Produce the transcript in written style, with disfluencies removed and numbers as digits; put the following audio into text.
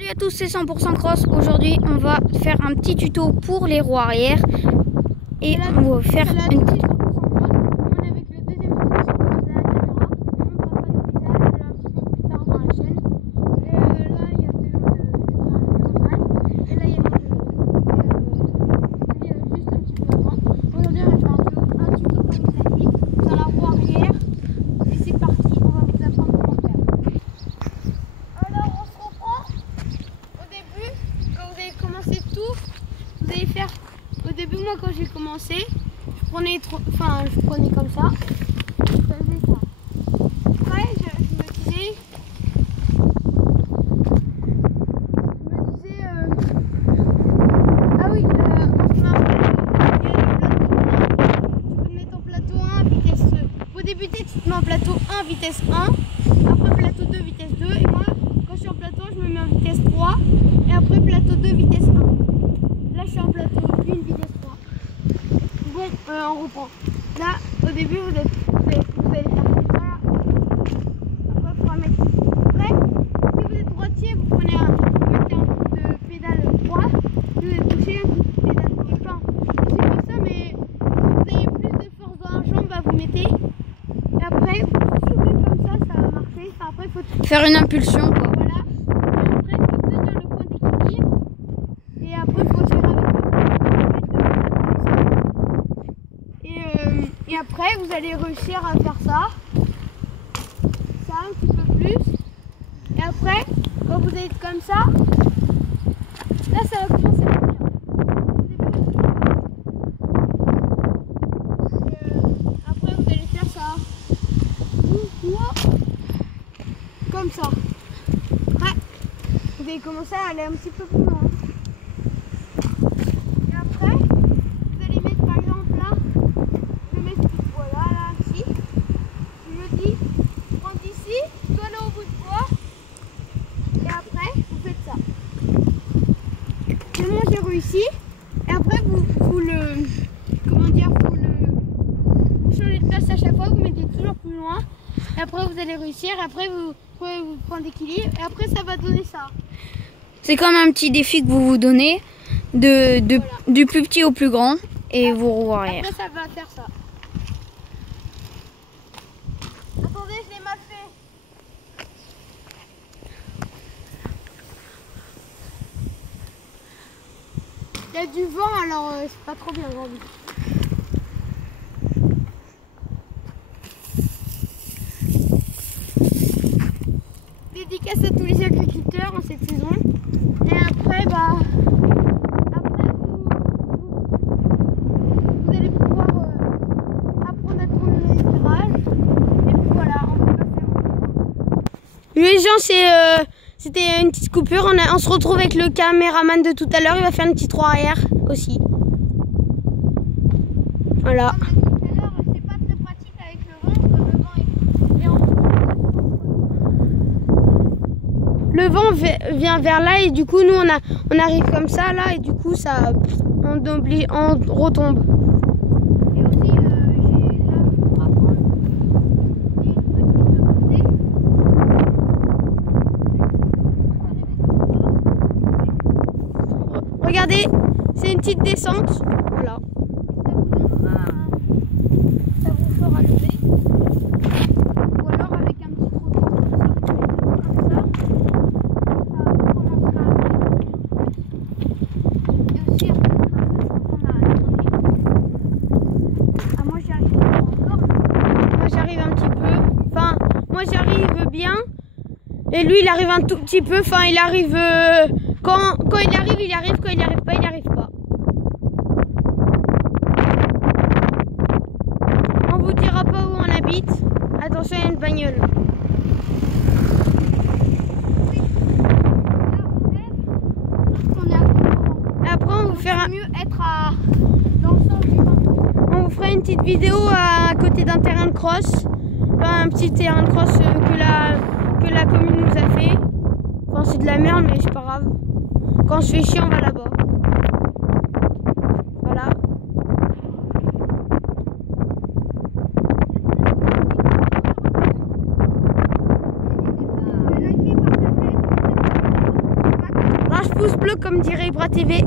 Salut à tous, c'est 100% Cross. Aujourd'hui, on va faire un petit tuto pour les roues arrière. Et on va faire une petite... Au début, moi, quand j'ai commencé, je prenais comme ça. Je faisais ça. Après, je me disais, ah oui, tu peux mettre en plateau 1 vitesse. Pour débuter, tu te mets en plateau 1 vitesse 1, après plateau 2 vitesse 2, et moi, quand je suis en plateau 1, je me mets en vitesse 3, et après plateau 2 vitesse 1. Là, je suis en plateau 1 vitesse 3. Bon, on reprend. Là, au début, vous allez faire comme ça. Après, il faudra mettre. Après, si vous êtes droitier, vous mettez un coup de pédale droit. Si vous êtes gaucher, un coup de pédale gauche. Enfin, c'est pas ça, mais vous avez plus de force dans la jambe, bah, vous mettez. Et après, vous soulevez comme ça va marcher. Enfin, après, il faut faire une impulsion, quoi. Voilà. Et après, il faut tenir le point d'équilibre. Et après, il faut faire avec et après, vous allez réussir à faire ça. Ça, un petit peu plus. Et après, quand vous allez être comme ça, là, ça va commencer à venir. Après, vous allez faire ça. Comme ça. Après, vous allez commencer à aller un petit peu plus loin. Et après, vous allez mettre par exemple là, je mets voilà, là, ici. Je me dis, prends d'ici, toi là au bout de toi. Et après, vous faites ça. Et moi j'ai réussi. Et après, vous changez de place à chaque fois, vous mettez toujours plus loin. Et après, vous allez réussir. Et après, vous prenez d'équilibre. Et après, ça va donner ça. C'est comme un petit défi que vous vous donnez voilà. Du plus petit au plus grand et vos roues arrière. Après, ça va faire ça. Attendez, je l'ai mal fait. Il y a du vent, alors c'est pas trop bien vendu. Dédicace à tous les agriculteurs en cette saison. Et après, vous allez pouvoir apprendre à tourner les virages. Et puis voilà, on va passer. Les gens, c'était une petite coupure. On se retrouve avec le caméraman de tout à l'heure. Il va faire une petite roue arrière aussi. Voilà. C'est pas très pratique avec le vent, parce que le vent est bien. Le vent vient vers là et du coup nous on arrive comme ça là et du coup ça on retombe. Et aussi j'ai là pour apprendre une petite montée. Regardez, c'est une petite descente. Voilà. Ça vous fera lever. Ou alors avec un petit trottoir comme ça. Moi j'arrive bien et lui il arrive un tout petit peu, enfin il arrive quand il arrive, quand il n'y arrive pas, il n'y arrive pas. On vous dira pas où on habite, attention il y a une bagnole. Après on vous fera mieux être dans le sens du vent. On vous fera une petite vidéo à côté d'un terrain de cross. Enfin, un petit terrain de cross que la commune nous a fait. Enfin, c'est de la merde, mais c'est pas grave. Quand on se fait chier, on va là-bas. Voilà. pouce bleu comme dirait Ibra TV.